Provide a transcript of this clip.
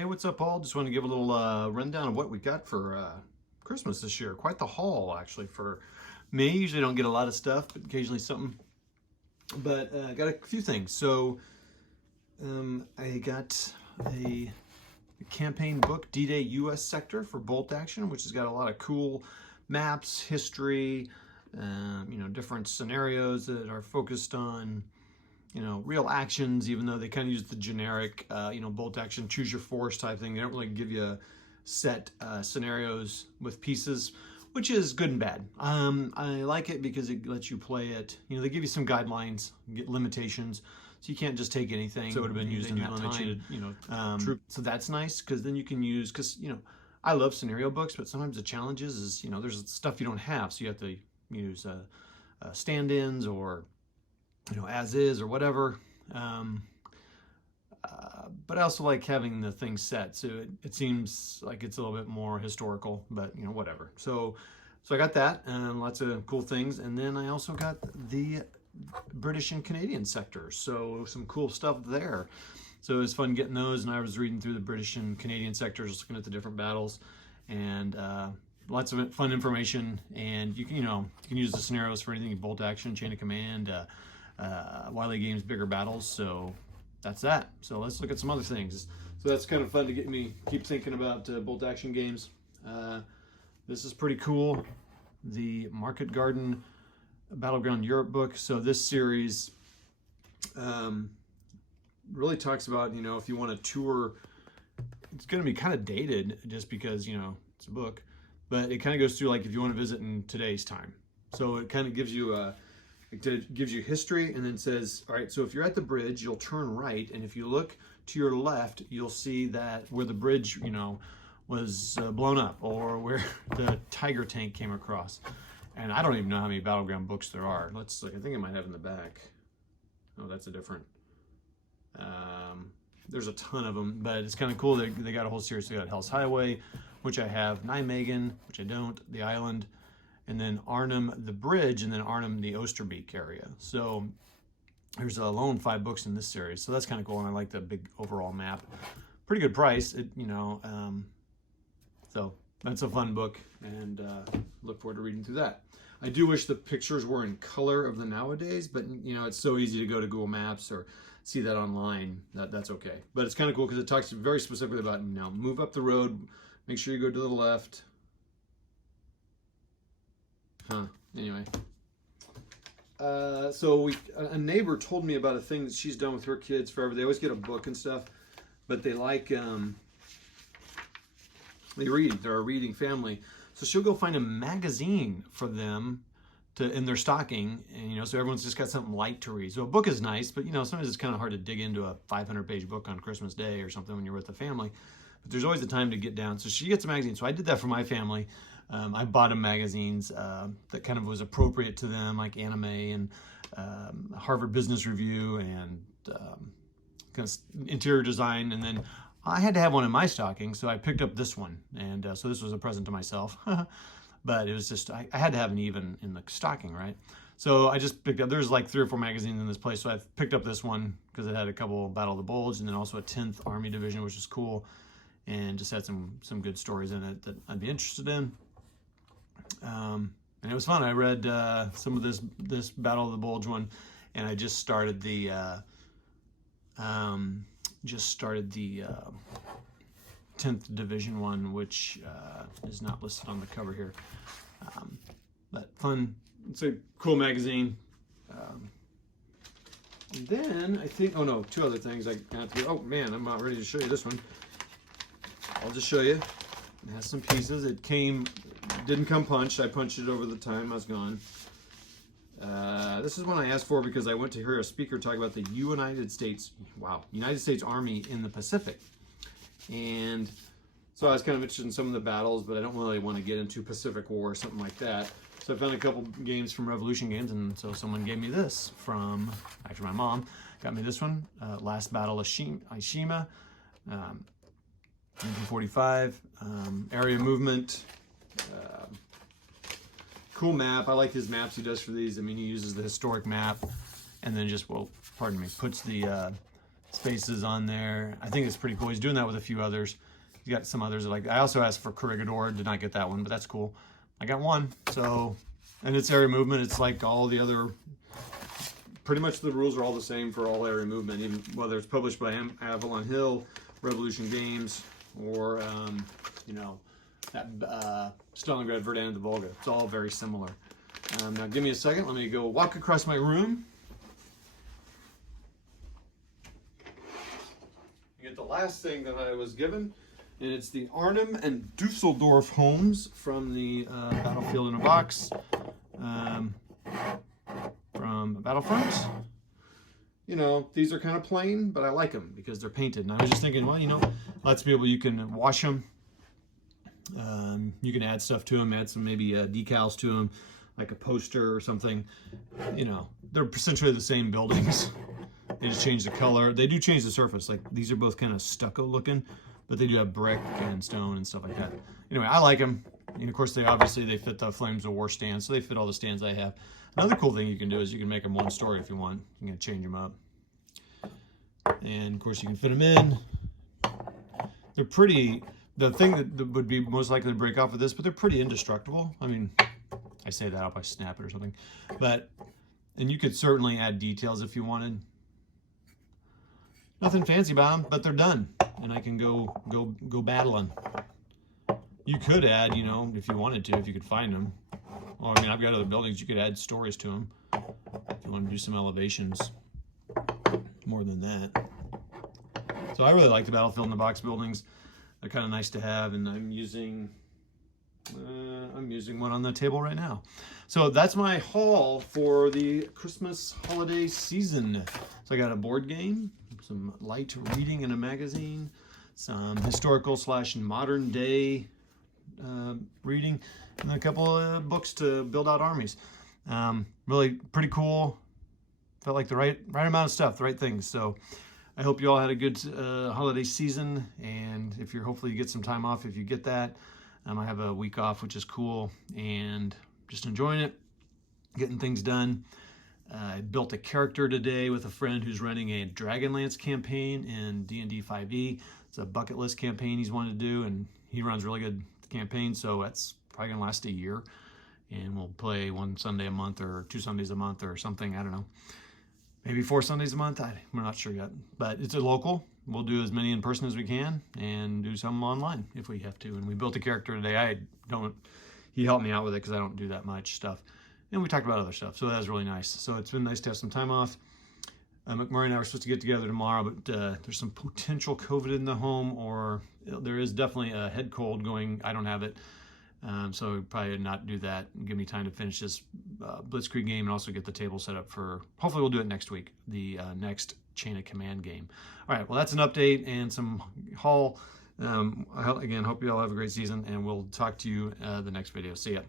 Hey, what's up, Paul? Just want to give a little rundown of what we got for Christmas this year. Quite the haul, actually, for me. Usually don't get a lot of stuff, but occasionally something. But I got a few things. So I got a campaign book, D-Day U.S. Sector for Bolt Action, which has got a lot of cool maps, history, different scenarios that are focused on real actions, even though they kind of use the generic, bolt action, choose your force type thing. They don't really give you set scenarios with pieces, which is good and bad. I like it because it lets you play it. They give you some guidelines, get limitations, so you can't just take anything. So it would have been used in that time. So that's nice because then you can use, I love scenario books, but sometimes the challenge is there's stuff you don't have, so you have to use stand-ins or as is or whatever. But I also like having the thing set, so it seems like it's a little bit more historical, but whatever. So I got that, and lots of cool things. And then I also got the British and Canadian sectors, so some cool stuff there. So it was fun getting those, and I was reading through the British and Canadian sectors, looking at the different battles, and lots of fun information. And you can use the scenarios for anything: bolt action, chain of command, Wiley Games bigger battles. So that's that. So let's look at some other things. So that's kind of fun to get me keep thinking about bolt action games. This is pretty cool, the Market Garden Battleground Europe book. So this series really talks about if you want to tour. It's going to be kind of dated just because it's a book, but it kind of goes through like if you want to visit in today's time. So it kind of gives you it gives you history, and then says, all right, so if you're at the bridge, you'll turn right, and if you look to your left, you'll see that where the bridge, was blown up, or where the Tiger tank came across. And I don't even know how many Battleground books there are. Let's look. I think I might have in the back. Oh, that's a different. There's a ton of them, but it's kind of cool. They got a whole series. They got Hell's Highway, which I have, Nijmegen, which I don't, the island, and then Arnhem, the bridge, and then Arnhem, the Oosterbeek area. So there's alone 5 books in this series. So that's kind of cool, and I like the big overall map. Pretty good price, so that's a fun book, and look forward to reading through that. I do wish the pictures were in color of the nowadays, but it's so easy to go to Google Maps or see that online. That's okay. But it's kind of cool because it talks very specifically about move up the road, make sure you go to the left. Anyway, so a neighbor told me about a thing that she's done with her kids forever. They always get a book and stuff, but they like they read. They're a reading family, so she'll go find a magazine for them in their stocking, and so everyone's just got something light to read. So a book is nice, but sometimes it's kind of hard to dig into a 500-page book on Christmas Day or something when you're with the family. But there's always the time to get down. So she gets a magazine. So I did that for my family. I bought them magazines that kind of was appropriate to them, like Anime and Harvard Business Review and kind of interior design. And then I had to have one in my stocking, so I picked up this one. And so this was a present to myself. But it was just, I had to have an even in the stocking, right? So I just picked up, there's like 3 or 4 magazines in this place. So I picked up this one because it had a couple Battle of the Bulge and then also a 10th Army Division, which is cool. And just had some good stories in it that I'd be interested in. And it was fun. I read some of this Battle of the Bulge one, and I just started the 10th Division one, which is not listed on the cover here. But fun. It's a cool magazine. And then I think, 2 other things I have to. Oh man, I'm not ready to show you this one. I'll just show you. It has some pieces. It didn't come punched. I punched it over the time I was gone. This is one I asked for because I went to hear a speaker talk about the United States Army in the Pacific. And so I was kind of interested in some of the battles, but I don't really want to get into Pacific War or something like that. So I found a couple games from Revolution Games, and so someone gave me this from, actually my mom got me this one, Last Battle of Ishima. 1945, area movement, cool map. I like his maps he does for these. I mean, he uses the historic map and then just, puts the spaces on there. I think it's pretty cool. He's doing that with a few others. He's got some others that like. I also asked for Corregidor, did not get that one, but that's cool. I got one. So, and it's area movement. It's like all the other. Pretty much the rules are all the same for all area movement, even whether it's published by Avalon Hill, Revolution Games, or you know, that Stalingrad, Verdun, and the Volga. It's all very similar. Now give me a second. Let me go walk across my room. You get the last thing that I was given, and it's the Arnhem and Dusseldorf homes from the Battlefield in a Box from Battlefront. You know, these are kind of plain, but I like them because they're painted. And I was just thinking, well, you know, lots of people, you can wash them. You can add stuff to them, add some maybe decals to them, like a poster or something. You know, they're essentially the same buildings. They just change the color. They do change the surface. Like these are both kind of stucco looking, but they do have brick and stone and stuff like that. Anyway, I like them. And of course, they fit the Flames of War stand, so they fit all the stands I have. Another cool thing you can do is you can make them one story if you want. You can change them up. And of course, you can fit them in. They're pretty. The thing that would be most likely to break off with this, but they're pretty indestructible. I mean, I say that, I'll probably snap it or something. And you could certainly add details if you wanted. Nothing fancy about them, but they're done, and I can go battling. You could add, you know, if you wanted to, if you could find them. Well, I mean, I've got other buildings. You could add stories to them if you want to do some elevations. More than that. So I really like the Battlefield in the Box buildings. They're kind of nice to have, and I'm using one on the table right now. So that's my haul for the Christmas holiday season. So I got a board game, some light reading in a magazine, some historical / modern day reading, and a couple of books to build out armies. Really pretty cool. Felt like the right amount of stuff, the right things. So I hope you all had a good holiday season, and if you're hopefully you get some time off if you get that. I have a week off, which is cool, and just enjoying it, getting things done. I built a character today with a friend who's running a Dragonlance campaign in D&D 5e. It's a bucket list campaign he's wanted to do, and he runs really good campaigns, so that's probably gonna last a year. And we'll play one Sunday a month or 2 Sundays a month or something, I don't know. Maybe 4 Sundays a month, we're not sure yet. But it's a local. We'll do as many in person as we can and do some online if we have to. And we built a character today. He helped me out with it because I don't do that much stuff. And we talked about other stuff, so that was really nice. So it's been nice to have some time off. McMurray and I were supposed to get together tomorrow, but there's some potential COVID in the home, or there is definitely a head cold going. I don't have it. So we'll probably not do that and give me time to finish this Blitzkrieg game and also get the table set up for, hopefully we'll do it next week, the next Chain of Command game. All right, well, that's an update and some haul. Again, hope you all have a great season, and we'll talk to you the next video. See ya.